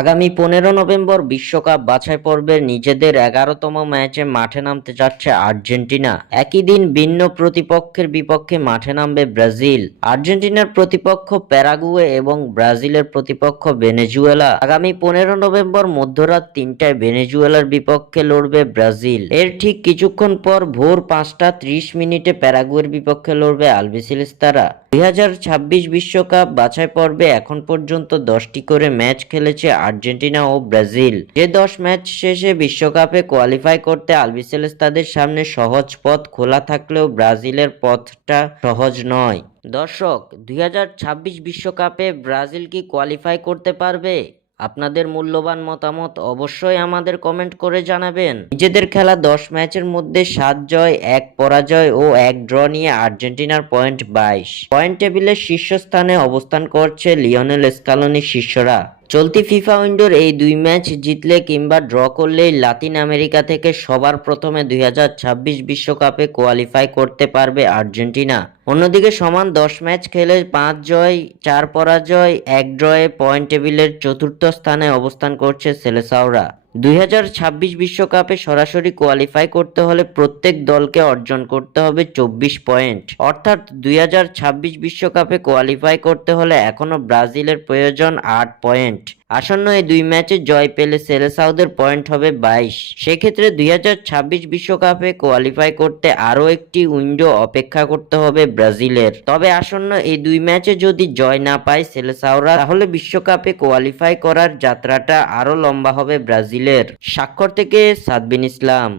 আগামী 15 নভেম্বর বিশ্বকাপ বাছাই পর্বের নিজেদের 11তম ম্যাচে মাঠে নামতে যাচ্ছে আর্জেন্টিনা। একই দিন ভিন্ন প্রতিপক্ষের বিপক্ষে মাঠে নামবে ব্রাজিল। আর্জেন্টিনার প্রতিপক্ষ প্যারাগুয়ে এবং ব্রাজিলের প্রতিপক্ষ ভেনেজুয়েলা। আগামী 15 নভেম্বর মধ্যরাত 3টায় ভেনেজুয়েলার বিপক্ষে লড়বে ব্রাজিল। এর ঠিক কিছুক্ষণ পর ভোর 5টা 30 মিনিটে প্যারাগুয়ের বিপক্ষে লড়বে আলবিসেলেস্তারা। 2026 বিশ্বকাপ বাছাই পর্বে এখন পর্যন্ত 10টি করে ম্যাচ খেলেছে আর্জেন্টিনা ও ব্রাজিল। যে 10 ম্যাচ শেষে বিশ্বকাপে কোয়ালিফাই করতে আলবিসেলেস্তাদের সামনে সহজ পথ খোলা থাকলেও ব্রাজিলের পথটা সহজ নয়। দর্শক, 2026 বিশ্বকাপে ব্রাজিল কি কোয়ালিফাই করতে পারবে? আপনাদের মূল্যবান মতামত অবশ্যই আমাদের কমেন্ট করে জানাবেন। নিজেদের খেলা 10 ম্যাচের মধ্যে 7 জয়, 1 পরাজয় ও 1 ড্র নিয়ে আর্জেন্টিনার পয়েন্ট 22। পয়েন্ট টেবিলের শীর্ষস্থানে অবস্থান করছে লিওনেল স্কালোনির শিষ্যরা। চলতি ফিফা উইন্ডোর এই 2 ম্যাচ জিতলে কিংবা ড্র করলেই লাতিন আমেরিকা থেকে সবার প্রথমে 2026 বিশ্বকাপে কোয়ালিফাই করতে পারবে আর্জেন্টিনা। অন্যদিকে সমান 10 ম্যাচ খেলে 5 জয়, 4 পরাজয়, 1 ড্রয়ে পয়েন্ট টেবিলের চতুর্থ স্থানে অবস্থান করছে সেলেসাওরা। 2026 বিশ্বকাপে সরাসরি কোয়ালিফাই করতে হলে প্রত্যেক দলকে অর্জন করতে হবে 24 পয়েন্ট। অর্থাৎ 2026 বিশ্বকাপে কোয়ালিফাই করতে হলে এখনো ব্রাজিলের প্রয়োজন 8 পয়েন্ট। আসন্ন এই 2 ম্যাচে জয় পেলে সেলেসাওদের পয়েন্ট হবে 22। সেক্ষেত্রে 2026 বিশ্বকাপে কোয়ালিফাই করতে আরও একটি উইন্ডো অপেক্ষা করতে হবে ব্রাজিলের। তবে আসন্ন এই 2 ম্যাচে যদি জয় না পায় সেলেসাওরা, তাহলে বিশ্বকাপে কোয়ালিফাই করার যাত্রাটা আরও লম্বা হবে ব্রাজিলের। স্বাক্ষর থেকে সাদবিন ইসলাম।